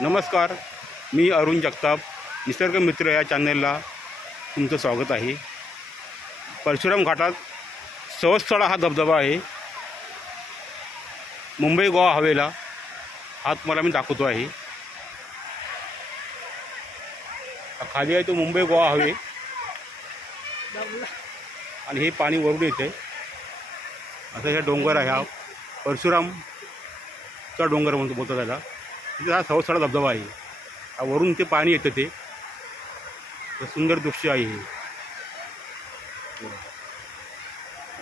नमस्कार, मी अरुण जगताप. निसर्ग मित्र या चॅनलला तुमचं स्वागत आहे. परशुराम घाटात सवत्सळा हा धबधबा आहे. मुंबई गोवा हवेला हा तुम्हाला मी दाखवतो आहे. खाली आहे तो मुंबई गोवा हवे आणि हे पाणी वरून येते. असं हे डोंगर आहे, हा परशुरामचा डोंगर म्हणतो बोलतो त्याला. तिथे हा सवत्सळा धबधबा आहे. हा वरून ते पाणी येतं, ते सुंदर दृश्य आहे हे.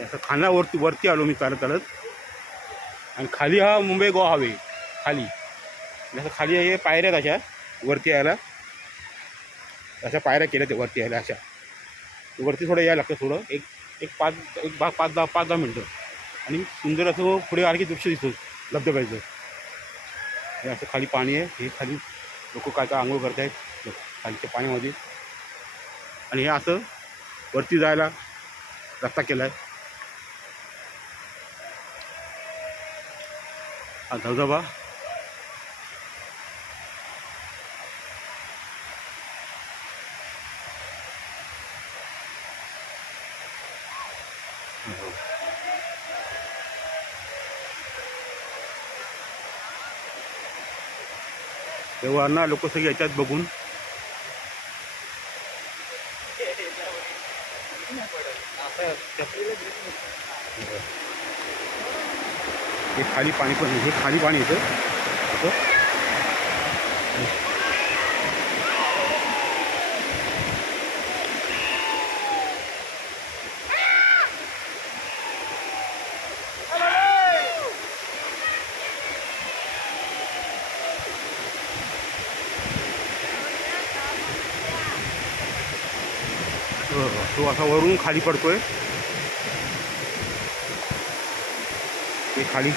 असं खानावरती आलो मी चालत चालत, आणि खाली हा मुंबई गोवा हवे. खाली असं खाली हे पायऱ्या अशा वरती यायला, अशा पायऱ्या केल्या ते वरती यायला. अशा वरती थोडं यायला लागतं, थोडं एक 5-10 मिनटं, आणि सुंदर असं पुढे आणखी दृश्य दिसतं धबधब्याचं. हे असं खाली पाणी आहे. हे खाली लोक काय आंघोळ करत आहेत खालच्या पाण्यामध्ये, आणि हे असं वरती जायला रस्ता केला आहे. हा धबधबा तेव्हा ना लोक सगळे येतात बघून. हे खाली पाणी पण, हे खाली पाणी येतं असं. तो असा वरून खाली पडतोय. ते खाली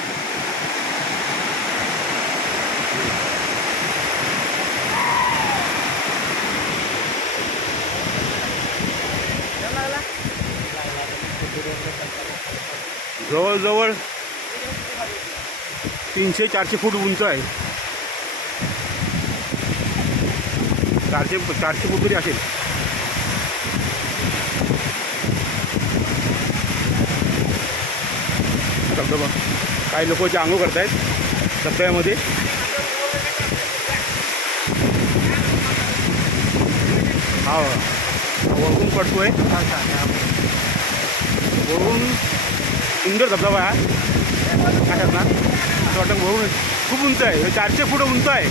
जवळजवळ 300-400 फूट उंच आहे. 400 फूट तरी असेल. धबधबा काही लोक जे आंघोळ करत आहेत धबधब्यामध्ये. हा वरून पडतोय, वरून सुंदर धबधबा आहे. काय ना असं वाटतं वरून खूप उंच आहे, 400 फूट उंच आहे.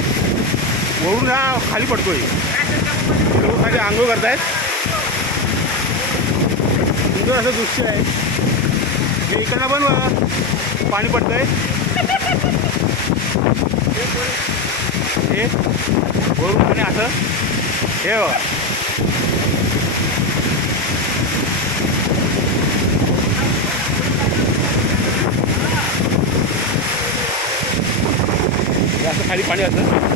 वरून हा खाली पडतोय, लोक खाली आंघोळ करत आहेत. सुंदर असं दृश्य आहे. हे इकडनं पण पाणी पडतंय. हे वरून पाणी असं हे असं खाली पाणी असतं.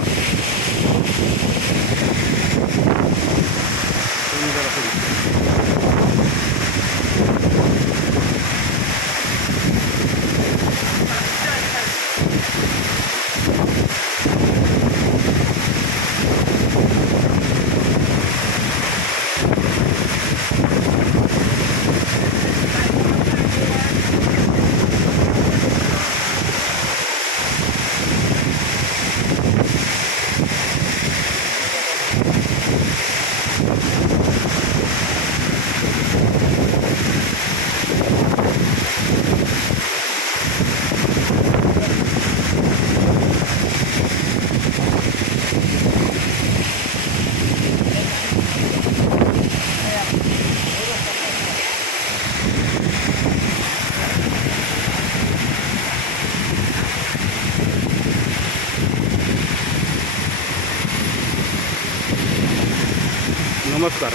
नमस्कार.